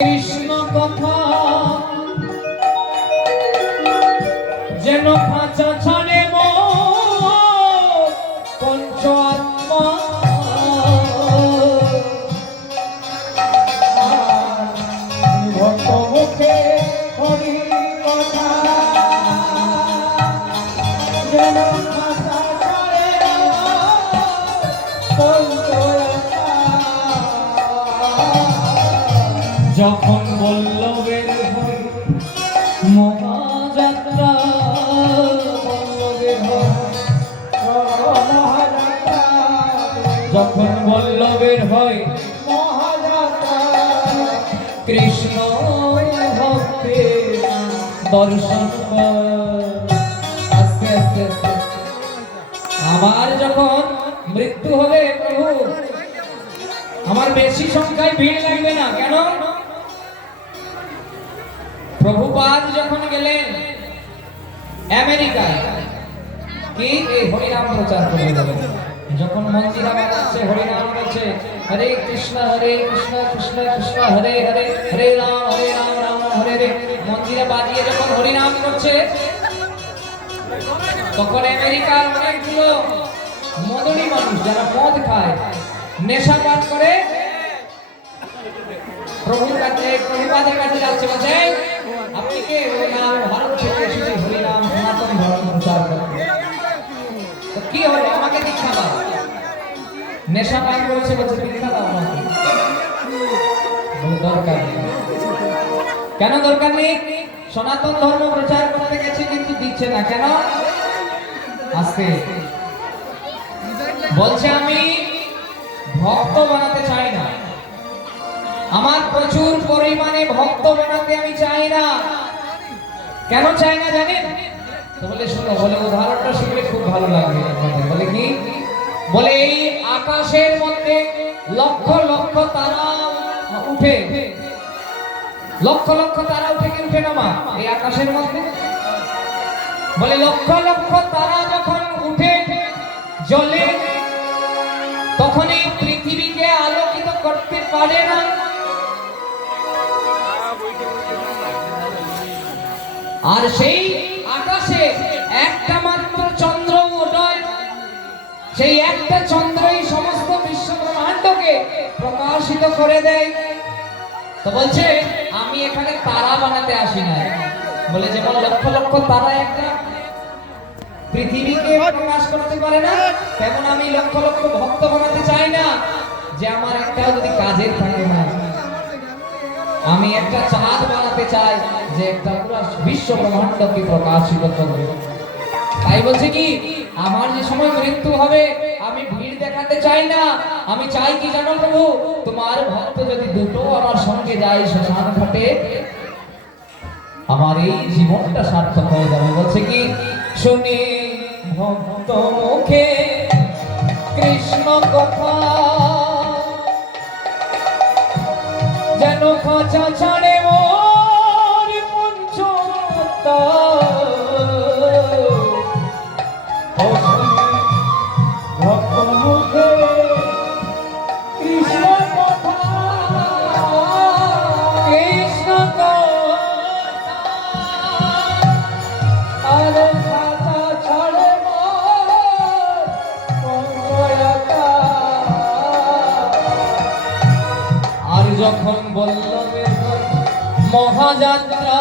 কৃষ্ণ কথা যেন খাঁচা ছাড়ে পঞ্চ আত্মা ভক্ত মুখে হরি কথা যেন খাঁচা ছাড়ে পঞ্চ যখন বল্লভের হয় মহাযাত্রা যখন বল্লভের হয় মহাযাত্রা কৃষ্ণ ভক্তের দর্শন আস্তে আস্তে আস্তে আমার যখন মৃত্যু হবে প্রভু আমার বেশি সংখ্যায় ভিড় লাগবে না কেন প্রভুপাদ যখন গেলেন আমেরিকায় কি এই হরিনাম প্রচার করে গেলেন যখন মন্দিরা বাজাচ্ছে হরিনাম করছে হরে কৃষ্ণ কৃষ্ণ কৃষ্ণ হরে হরে হরে রাম রাম হরে হরে মন্দিরা বাজিয়ে যখন হরিনাম করছে তখন আমেরিকার অনেকগুলো মদনী মানুষ যারা মদ খায় নেশা পান করে প্রভুপাদের কাছে যাচ্ছে বলছে আপনি কে হরিনাম ভারত থেকে এসেছে হরিনাম সনাতন ধর্ম প্রচার করতে তো কি হলো আমাকে দীক্ষা দাও নেশা পান করেছে বলছে দীক্ষা দাও আমাকে দরকার নেই কেন দরকার নেই সনাতন ধর্ম প্রচার করতে গেছে কিন্তু দিচ্ছে না কেন আজকে বলছে আমি ভক্ত বানাতে চাই না আমার প্রচুর পরিমাণে ভক্ত বানাতে আমি চাই না কেন চাই না জানেন তো বলে শুনো বলে উদাহরণটা শুনলে খুব ভালো লাগবে আপনাদের বলে কি বলে এই আকাশের মধ্যে লক্ষ লক্ষ তারা উঠে লক্ষ লক্ষ তারা উঠে কি উঠে না মা এই আকাশের মধ্যে বলে লক্ষ লক্ষ তারা যখন উঠে জ্বলে তখন এই পৃথিবীকে আলোকিত করতে পারে না আর সেই আকাশে একটা মাত্র চন্দ্র উদয় সেই একটা চন্দ্রই সমস্ত বিশ্ব ব্রহ্মাণ্ডকে প্রকাশিত করে দেয় তো বলছে আমি এখানে তারা বানাতে আসি না বলে যেমন লক্ষ লক্ষ তারা একটা পৃথিবীকে প্রকাশ করতে পারে না তেমন আমি লক্ষ লক্ষ ভক্ত বানাতে চাই না যে আমার একটাও যদি কাজের থাকে না আমি একটা চাঁদ বানাতে চাই যে একটা পুরো বিশ্ব ব্রহ্মাণ্ডকে প্রকাশিত করবে তাই বলছে কি আমার যে সময় মৃত্যু হবে আমি ভিড় দেখাতে চাই না আমি চাই কি জানো প্রভু তোমার ভক্ত যদি দুটো আমার সঙ্গে যায় শ্মশান ঘাটে আমার এই জীবনটা সার্থক হয়ে যাবে বলছে কি শুনি ভক্ত মুখে কৃষ্ণ কথা যেন খাঁচা ছাড়ে মোর পঞ্চমতা ভক্ত মুখে কৃষ্ণ কথা কৃষ্ণ কথা আর খাঁচা ছাড়ে মোর পঞ্চমতা আর যখন বল্লভের মহাযাত্রা